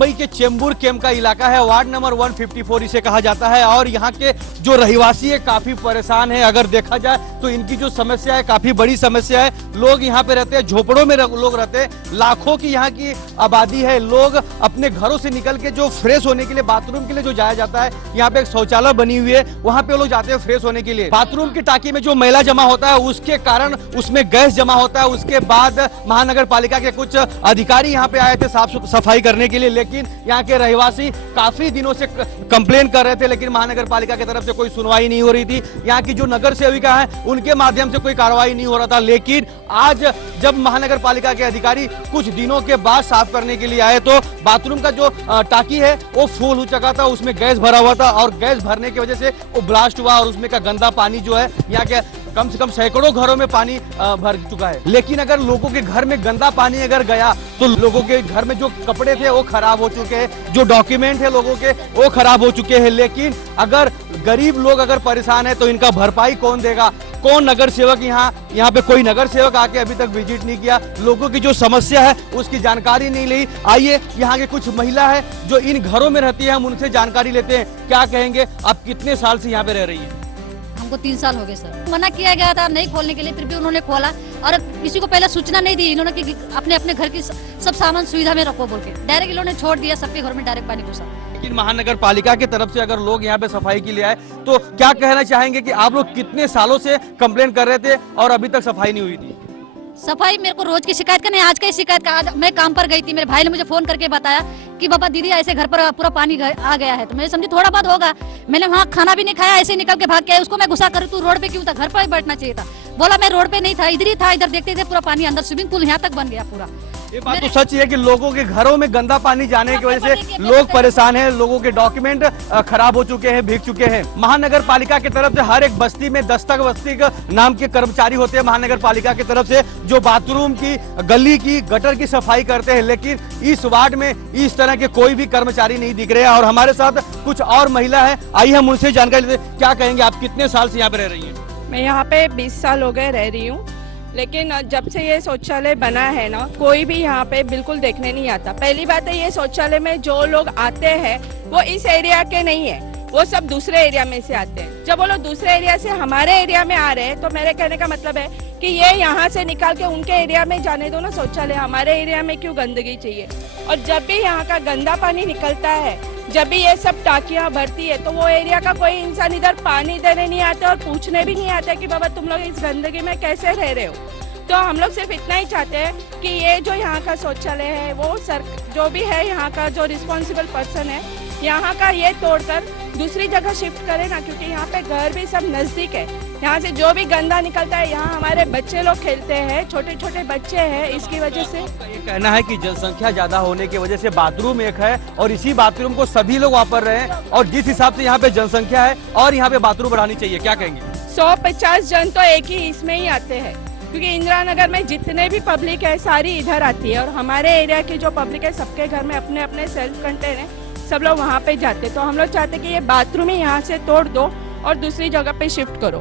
मुंबई के चेंबूर कैंप का इलाका है, वार्ड नंबर 154 इसे कहा जाता है। और यहाँ के जो रहवासी है काफी परेशान है। अगर देखा जाए तो इनकी जो समस्या है काफी बड़ी समस्या है। लोग यहाँ पे रहते हैं, झोपड़ों में लोग रहते हैं। लाखों की यहाँ की आबादी है। लोग अपने घरों से निकल के जो फ्रेश होने के लिए बाथरूम के लिए जो जाया जाता है, यहाँ पे एक शौचालय बनी हुई है, वहाँ पे लोग जाते हैं फ्रेश होने के लिए। बाथरूम की टाकी में जो मैला जमा होता है उसके कारण उसमें गैस जमा होता है। उसके बाद महानगर पालिका के कुछ अधिकारी यहाँ पे आए थे साफ सफाई करने के लिए, लेकिन यहाँ के रहवासी काफी दिनों से कंप्लेन कर रहे थे, लेकिन महानगर पालिका की तरफ से कोई सुनवाई नहीं हो रही थी। यहाँ की जो नगर सेविका है उनके माध्यम से कोई कार्रवाई नहीं हो रहा था। लेकिन आज जब महानगर पालिका के अधिकारी कुछ दिनों के बाद साफ करने के लिए आए तो बाथरूम का जो टाकी है वो फुल हो चुका था, उसमें गैस भरा हुआ था और गैस भरने की वजह से वो ब्लास्ट हुआ और उसमें का गंदा पानी जो है यहाँ के कम से कम सैकड़ों घरों में पानी भर चुका है। लेकिन अगर लोगों के घर में गंदा पानी अगर गया तो लोगों के घर में जो कपड़े थे वो खराब हो चुके हैं, जो डॉक्यूमेंट है लोगों के वो खराब हो चुके हैं। लेकिन अगर गरीब लोग अगर परेशान है तो इनका भरपाई कौन देगा? कौन नगर सेवक यहाँ पे कोई नगर सेवक आके अभी तक विजिट नहीं किया, लोगों की जो समस्या है उसकी जानकारी नहीं ली। आइए यहाँ के कुछ महिला है जो इन घरों में रहती है, हम उनसे जानकारी लेते हैं। क्या कहेंगे, आप कितने साल से यहाँ पे रह रही है? हमको 3 साल हो गए सर। मना किया गया था नहीं खोलने के लिए, फिर भी उन्होंने खोला और किसी को पहले सूचना नहीं दी इन्होंने कि अपने अपने घर की सब सामान सुविधा में रखो बोल के डायरेक्ट इन्होंने छोड़ दिया, सबके घर में डायरेक्ट पानी घुसा। लेकिन महानगर पालिका की तरफ से अगर लोग यहाँ पे सफाई के लिए आए तो क्या कहना चाहेंगे कि आप लोग कितने सालों से कंप्लेन कर रहे थे और अभी तक सफाई नहीं हुई थी? सफाई मेरे को रोज की शिकायत का नहीं, आज का ही शिकायत का। आज मैं काम पर गई थी, मेरे भाई ने मुझे फोन करके बताया कि बाबा दीदी ऐसे घर पर पूरा पानी आ गया है। तो मैं समझी थोड़ा बहुत होगा। मैंने वहाँ खाना भी नहीं खाया, ऐसे ही निकल के भाग के आया। उसको मैं गुस्सा करूँ तू रोड पे क्यों था, घर पर ही बैठना चाहिए था। बोला मैं रोड पे नहीं था, इधर ही था, इधर देखते थे पूरा पानी अंदर स्विमिंग पूल यहाँ तक बन गया पूरा। ये बात तो सच है कि लोगों के घरों में गंदा पानी जाने की वजह से लोग परेशान हैं, लोगों के डॉक्यूमेंट खराब हो चुके हैं, भीग चुके हैं। महानगर पालिका की तरफ से हर एक बस्ती में दस्तक बस्ती नाम के कर्मचारी होते हैं महानगर पालिका की तरफ से, जो बाथरूम की, गली की, गटर की सफाई करते हैं। लेकिन इस वार्ड में इस तरह के कोई भी कर्मचारी नहीं दिख रहे हैं। और हमारे साथ कुछ और महिला है, आइए हम उनसे जानकारी लेते हैं। क्या कहेंगे, आप कितने साल से यहाँ पे रह रही है? मैं यहाँ पे 20 साल हो गए रह रही हूँ, लेकिन जब से ये शौचालय बना है ना, कोई भी यहाँ पे बिल्कुल देखने नहीं आता। पहली बात है ये शौचालय में जो लोग आते हैं वो इस एरिया के नहीं है, वो सब दूसरे एरिया में से आते हैं। जब वो लोग दूसरे एरिया से हमारे एरिया में आ रहे हैं तो मेरे कहने का मतलब है कि ये यहाँ से निकाल के उनके एरिया में जाने दो ना शौचालय, हमारे एरिया में क्यों गंदगी चाहिए। और जब भी यहाँ का गंदा पानी निकलता है, जब भी ये सब टाकियाँ भरती है तो वो एरिया का कोई इंसान इधर पानी देने नहीं आता और पूछने भी नहीं आता कि बाबा तुम लोग इस गंदगी में कैसे रह रहे हो। तो हम लोग सिर्फ इतना ही चाहते हैं कि ये जो यहाँ का शौचालय है वो जो भी है यहाँ का जो रिस्पॉन्सिबल पर्सन है यहाँ का ये तोड़कर दूसरी जगह शिफ्ट करे ना, क्योंकि यहाँ पे घर भी सब नजदीक है। यहाँ से जो भी गंदा निकलता है, यहाँ हमारे बच्चे लोग खेलते हैं, छोटे छोटे बच्चे हैं, इसकी वजह से। ये कहना है कि जनसंख्या ज्यादा होने की वजह से बाथरूम एक है और इसी बाथरूम को सभी लोग वापर रहे हैं और जिस हिसाब से यहाँ पे जनसंख्या है और यहाँ पे बाथरूम बढ़ानी चाहिए, क्या कहेंगे? 150 जन तो एक ही इसमें ही आते हैं, क्योंकि इंदिरा नगर में जितने भी पब्लिक है सारी इधर आती है और हमारे एरिया की जो पब्लिक है सबके घर में अपने अपने सेल्फ कंटेन है, सब लोग वहाँ पे जाते। तो हम लोग चाहते कि ये बाथरूम ही यहाँ से तोड़ दो और दूसरी जगह पे शिफ्ट करो।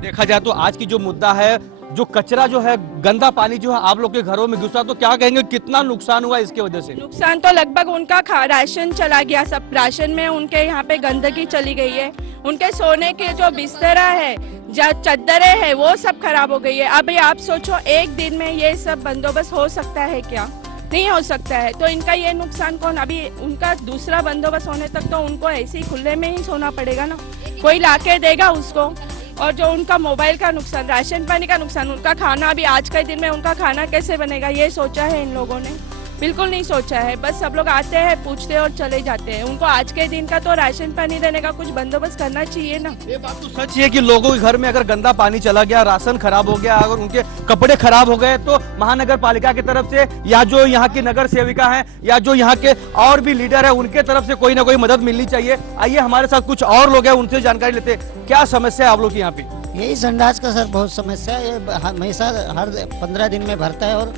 देखा जाए तो आज की जो मुद्दा है, जो कचरा जो है, गंदा पानी जो है आप लोग के घरों में घुसा, तो क्या कहेंगे कितना नुकसान हुआ इसके वजह से? नुकसान तो लगभग उनका राशन चला गया, सब राशन में उनके यहाँ पे गंदगी चली गई है। उनके सोने के जो बिस्तरा है, जो चद्दरें है, वो सब खराब हो गई है। अभी आप सोचो एक दिन में ये सब बंदोबस्त हो सकता है क्या? नहीं हो सकता है। तो इनका ये नुकसान कौन, अभी उनका दूसरा बंदोबस्त होने तक तो उनको ऐसे ही खुले में ही सोना पड़ेगा ना, कोई लाके देगा उसको। और जो उनका मोबाइल का नुकसान, राशन पानी का नुकसान, उनका खाना, अभी आज के दिन में उनका खाना कैसे बनेगा ये सोचा है इन लोगों ने? बिल्कुल नहीं सोचा है। बस सब लोग आते हैं, पूछते हैं और चले जाते हैं। उनको आज के दिन का तो राशन पानी देने का कुछ बंदोबस्त करना चाहिए ना। ये बात तो सच है कि लोगों के घर में अगर गंदा पानी चला गया, राशन खराब हो गया, अगर उनके कपड़े खराब हो गए तो महानगर पालिका की तरफ से या जो यहाँ की नगर सेविका है या जो यहाँ के और भी लीडर है उनके तरफ से कोई ना कोई मदद मिलनी चाहिए। आइए हमारे साथ कुछ और लोग हैं, उनसे जानकारी लेते हैं। क्या समस्या है आप लोग की यहाँ पे? यही संडास का सर बहुत समस्या है। ये हमेशा हर 15 दिन में भरता है और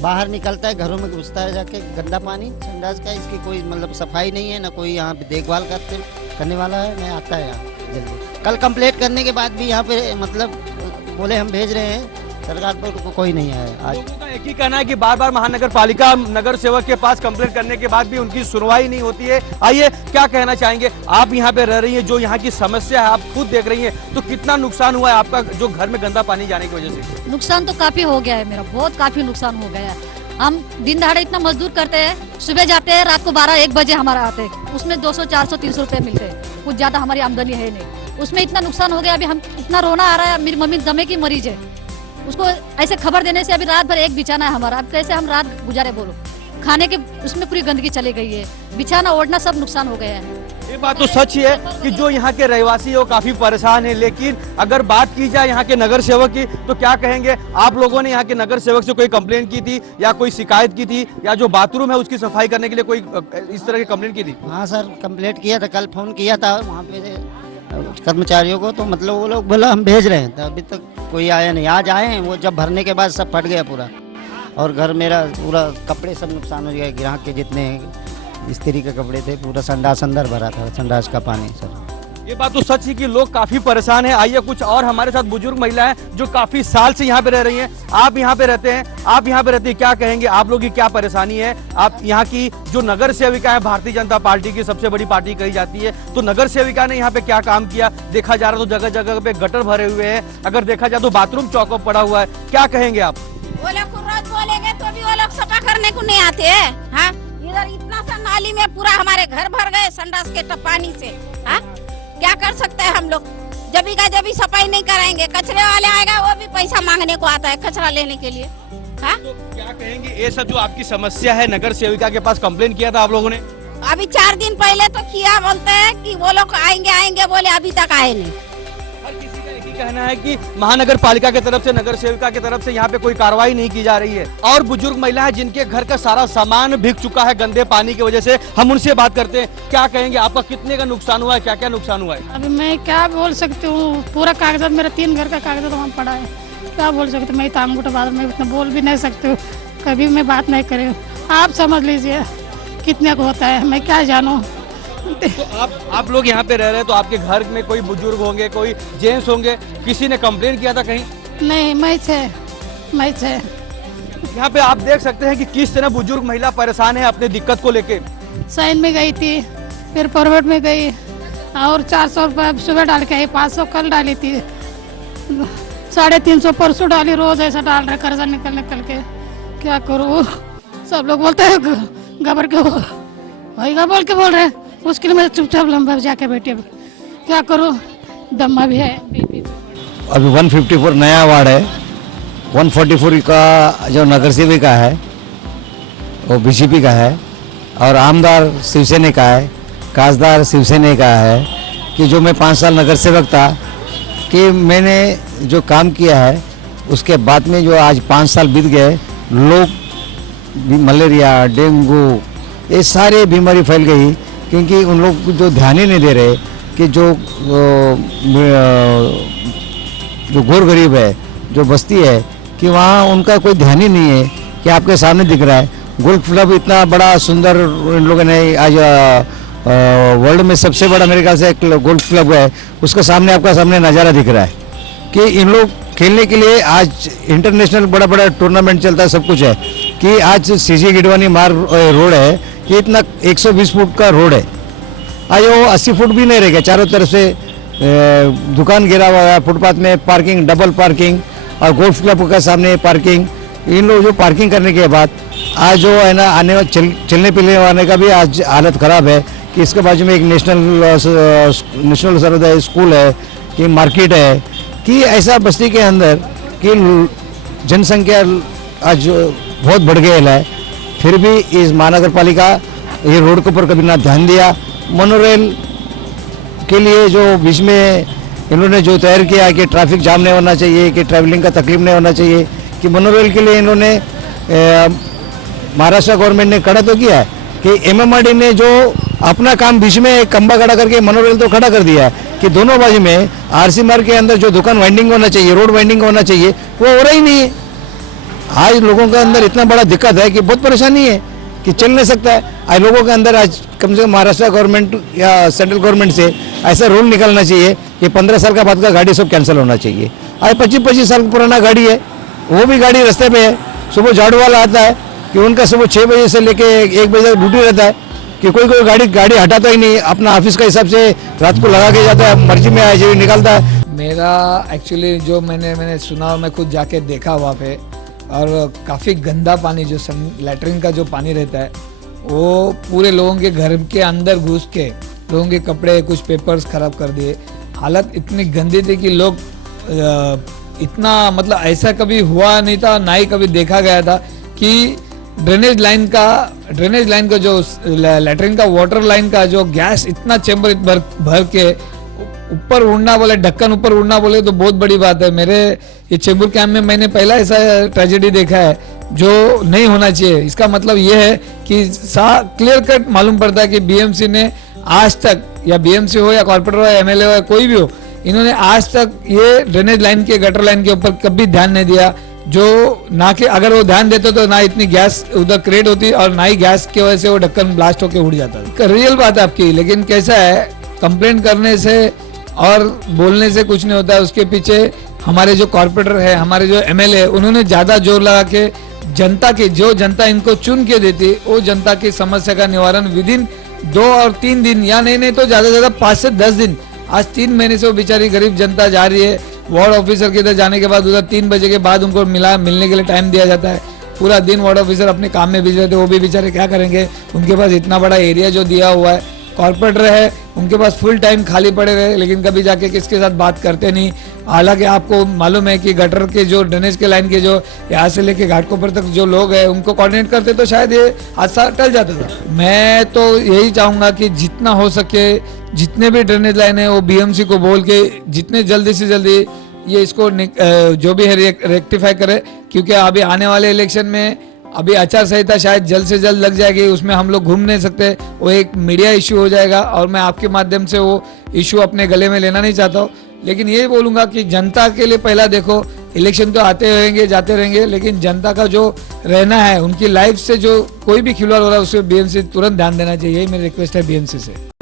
बाहर निकलता है, घरों में घुसता है जाके गंदा पानी संडास का। इसकी कोई मतलब सफाई नहीं है, ना कोई यहाँ पे देखभाल करने वाला है, नहीं आता है यहाँ जल्दी। कल कंप्लेंट करने के बाद भी यहाँ पे मतलब बोले हम भेज रहे हैं सरकार पर कोई नहीं आया आज। लोगों का एक ही कहना है कि बार बार महानगर पालिका नगर सेवक के पास कंप्लेंट करने के बाद भी उनकी सुनवाई नहीं होती है। आइए क्या कहना चाहेंगे, आप यहाँ पे रह रही हैं, जो यहाँ की समस्या है आप खुद देख रही हैं, तो कितना नुकसान हुआ है आपका जो घर में गंदा पानी जाने की वजह से? नुकसान तो काफी हो गया है मेरा, बहुत काफी नुकसान हो गया है। हम दिन दहाड़े इतना मजदूर करते हैं, सुबह जाते हैं रात को 12-1 बजे हमारा आते हैं, उसमें 200, 400, 300 रुपए मिलते हैं, कुछ ज्यादा हमारी आमदनी है नहीं। उसमें इतना नुकसान हो गया, अभी हम इतना रोना आ रहा है। मेरी मम्मी दमे की मरीज है, उसको ऐसे खबर देने से अभी रात भर एक बिछाना है हमारा, अब कैसे हम रात गुजारे बोलो। खाने के उसमें पूरी गंदगी चली गई है, बिछाना ओढ़ना सब नुकसान हो गया है। ये बात तो सच ही है कि जो यहाँ के रहवासी है वो काफी परेशान है, लेकिन अगर बात की जाए यहाँ के नगर सेवक की तो क्या कहेंगे? आप लोगों ने यहाँ के नगर सेवक से कोई कंप्लेंट की थी या कोई शिकायत की थी, या जो बाथरूम है उसकी सफाई करने के लिए कोई इस तरह की कंप्लेंट की थी? हाँ सर, कंप्लेंट किया था, कल फोन किया था वहाँ पे कर्मचारियों को, तो मतलब वो लोग बोला हम भेज रहे हैं, तो अभी तक कोई आया नहीं। आज आए हैं, वो जब भरने के बाद सब फट गया पूरा, और घर मेरा पूरा कपड़े सब नुकसान हो गया, ग्राहक के जितने स्त्री के कपड़े थे, पूरा संडास अंदर भरा था, संडास का पानी सर। ये बात तो सच है कि लोग काफी परेशान हैं। आइए कुछ और हमारे साथ बुजुर्ग महिला हैं जो काफी साल से यहाँ पे रह रही हैं। आप यहाँ पे रहते हैं, आप यहाँ पे रहते हैं, क्या कहेंगे? आप लोगों की क्या परेशानी है? आप यहाँ की जो नगर सेविका है, भारतीय जनता पार्टी की सबसे बड़ी पार्टी कही जाती है, तो नगर सेविका ने यहाँ पे क्या काम किया? देखा जा रहा तो जगह जगह पे गटर भरे हुए हैं, अगर देखा जाए तो बाथरूम चौकअप पड़ा हुआ है। क्या कहेंगे आप? वो लोग को रोज बोलेंगे तो भी वो लोग सफा करने को नहीं आते हैं। हाँ, इधर इतना सा नाली में पूरा हमारे घर भर गए संडास के पानी से। हाँ, क्या कर सकते हैं हम लोग? जब सफाई नहीं कराएंगे, कचरे वाले आएगा, वो भी पैसा मांगने को आता है कचरा लेने के लिए। हाँ, तो क्या कहेंगे? ये सब जो आपकी समस्या है, नगर सेविका के पास कंप्लेन किया था आप लोगों ने? अभी 4 दिन पहले तो किया, बोलते हैं कि वो लोग आएंगे बोले, अभी तक आए नहीं। हर किसी का एक ही कहना है कि महानगर पालिका की तरफ से, नगर सेविका की तरफ से यहाँ पे कोई कार्रवाई नहीं की जा रही है। और बुजुर्ग महिला है जिनके घर का सारा सामान भीग चुका है गंदे पानी की वजह से, हम उनसे बात करते हैं। क्या कहेंगे, आपका कितने का नुकसान हुआ है, क्या क्या नुकसान हुआ है? अभी मैं क्या बोल सकती हूँ, पूरा कागजात मेरा 3 घर का कागजात वहाँ पड़ा है, क्या बोल सकते? मैं तो अंगूठा बाद में इतना बोल भी नहीं सकती हूँ, कभी मैं बात नहीं करी। आप समझ लीजिए कितने को होता है, मैं क्या जानूँ। तो आप लोग यहाँ पे रह रहे हैं, तो आपके घर में कोई बुजुर्ग होंगे, कोई जेंट्स होंगे, किसी ने कंप्लेन किया था कहीं? नहीं, मैं थे। यहाँ पे आप देख सकते हैं कि किस तरह बुजुर्ग महिला परेशान है अपने दिक्कत को लेके। साइन में गई थी, फिर प्राइवेट में गई, और 400 रुपये सुबह डाल के आई, 500 कल डाली थी, 350 परसों डाली, रोज ऐसा डाल रहे कर्जा निकल के। क्या करूँ? सब लोग बोलते हैं घबर के वही बोल के बोल रहे, उसके लिए मैं चुपचाप लंबा जाके बैठी। क्या करूँ, दम्मा भी है। अभी 154 नया वार्ड है, 144 का जो नगर सेविका है वो बीजेपी का है, और आमदार शिवसेना का है, खासदार शिवसेना का है। कि जो मैं 5 साल नगर सेवक था, कि मैंने जो काम किया है उसके बाद में जो आज 5 साल बीत गए, लोग मलेरिया, डेंगू, ये सारे बीमारी फैल गई, क्योंकि उन लोग जो ध्यान ही नहीं दे रहे कि जो गोर गरीब है, जो बस्ती है, कि वहाँ उनका कोई ध्यान ही नहीं है। कि आपके सामने दिख रहा है गोल्फ क्लब, इतना बड़ा सुंदर इन लोगों ने आज वर्ल्ड में सबसे बड़ा मेरे ख्याल से एक गोल्फ क्लब है, उसका सामने आपका सामने नज़ारा दिख रहा है कि इन लोग खेलने के लिए आज इंटरनेशनल बड़ा बड़ा टूर्नामेंट चलता है, सब कुछ है। कि आज सीजी गिडवानी मार्ग रोड है कि इतना 120 फुट का रोड है, आज वो 80 फुट भी नहीं रह गया, चारों तरफ से दुकान गिरा हुआ है, फुटपाथ में पार्किंग, डबल पार्किंग, और गोल्फ क्लब का सामने पार्किंग। इन लोग जो पार्किंग करने के बाद आज जो है ना, आने चलने फिरने वाले का भी आज हालत ख़राब है। कि इसके बाजू में एक नेशनल सर्वोदय स्कूल है, कि मार्केट है, कि ऐसा बस्ती के अंदर कि जनसंख्या आज बहुत बढ़ गई है, फिर भी इस महानगर पालिका ये रोड के ऊपर कभी ना ध्यान दिया। मोनोरेल के लिए जो बीच में इन्होंने जो तैयार किया कि ट्रैफिक जाम नहीं होना चाहिए, कि ट्रैवलिंग का तकलीफ नहीं होना चाहिए, कि मोनोरेल के लिए इन्होंने महाराष्ट्र गवर्नमेंट ने खड़ा तो किया है, कि एमएमआरडी ने जो अपना काम बीच में एक खंबा खड़ा करके मोनोरेल तो खड़ा कर दिया है, कि दोनों बाजू में आरसी मार्ग के अंदर जो दुकान वाइंडिंग होना चाहिए, रोड वाइंडिंग होना चाहिए, वो हो रहा ही नहीं है। आज लोगों के अंदर इतना बड़ा दिक्कत है कि बहुत परेशानी है कि चल नहीं सकता है। आज लोगों के अंदर आज कम से कम महाराष्ट्र गवर्नमेंट या सेंट्रल गवर्नमेंट से ऐसा रूल निकलना चाहिए कि 15 साल का बाद का गाड़ी सब कैंसिल होना चाहिए। आज 25-25 साल पुराना गाड़ी है, वो भी गाड़ी रास्ते पे है, सुबह झाड़ू वाला आता है कि उनका सुबह 6 बजे से लेके 1 बजे तक ड्यूटी रहता है कि कोई गाड़ी हटाता ही नहीं, अपना ऑफिस का हिसाब से रात को लगा के जाता है, मर्जी में आए निकलता है। मेरा एक्चुअली जो मैंने सुना, मैं खुद जाके देखा वहाँ पे, और काफ़ी गंदा पानी जो लैट्रिन का जो पानी रहता है वो पूरे लोगों के घर के अंदर घुस के लोगों के कपड़े, कुछ पेपर्स खराब कर दिए। हालत इतनी गंदी थी कि लोग इतना, मतलब ऐसा कभी हुआ नहीं था, ना ही कभी देखा गया था कि ड्रेनेज लाइन का जो लैट्रिन का वाटर लाइन का जो गैस इतना चैम्बर भर के ऊपर उड़ना बोले, ढक्कन ऊपर उड़ना बोले तो बहुत बड़ी बात है। मेरे ये चेंबूर कैंप में मैंने पहला ऐसा ट्रेजेडी देखा है जो नहीं होना चाहिए। इसका मतलब ये है कि क्लियर कट मालूम पड़ता है कि बीएमसी ने आज तक, या बीएमसी हो या कॉर्पोरेटर हो या एमएलए हो या कोई भी हो, इन्होंने आज तक ये ड्रेनेज लाइन के, गटर लाइन के ऊपर कभी ध्यान नहीं दिया। जो ना कि अगर वो ध्यान देते तो ना इतनी गैस उधर क्रिएट होती और ना ही गैस की वजह से वो ढक्कन ब्लास्ट होकर उड़ जाता। रियल बात है आपकी, लेकिन कैसा है, कंप्लेंट करने से और बोलने से कुछ नहीं होता है। उसके पीछे हमारे जो कॉर्पोरेटर है, हमारे जो एमएलए, उन्होंने ज्यादा जोर लगा के जनता की, जो जनता इनको चुन के देती, वो जनता की समस्या का निवारण विदिन 2 और 3 दिन, या नहीं तो ज्यादा से ज्यादा 5 से 10 दिन, आज 3 महीने से वो बेचारी गरीब जनता जा रही है। वार्ड ऑफिसर के इधर जाने के बाद उधर 3 बजे के बाद उनको मिलने के लिए टाइम दिया जाता है। पूरा दिन वार्ड ऑफिसर अपने काम में बिजी रहते, वो भी बेचारे क्या करेंगे, उनके पास इतना बड़ा एरिया जो दिया हुआ है। कॉर्पोरेटर है, उनके पास फुल टाइम खाली पड़े रहे, लेकिन कभी जाके किसके साथ बात करते नहीं। हालांकि आपको मालूम है कि गटर के जो ड्रेनेज के लाइन के जो यहाँ से लेके घाटकोपर तक जो लोग हैं उनको कोऑर्डिनेट करते तो शायद ये हादसा टल जाता था। मैं तो यही चाहूंगा कि जितना हो सके, जितने भी ड्रेनेज लाइन है वो बीएमसी को बोल के जितने जल्दी से जल्दी ये इसको जो भी है रेक्टिफाई करे, क्योंकि अभी आने वाले इलेक्शन में अभी आचार संहिता शायद जल्द से जल्द लग जाएगी, उसमें हम लोग घूम नहीं सकते, वो एक मीडिया इश्यू हो जाएगा और मैं आपके माध्यम से वो इश्यू अपने गले में लेना नहीं चाहता हूँ। लेकिन ये बोलूँगा कि जनता के लिए पहला देखो, इलेक्शन तो आते रहेंगे जाते रहेंगे, लेकिन जनता का जो रहना है, उनकी लाइफ से जो कोई भी खिलवाड़ हो रहा है उससे बीएमसी तुरंत ध्यान देना चाहिए। यही मेरी रिक्वेस्ट है बीएमसी से।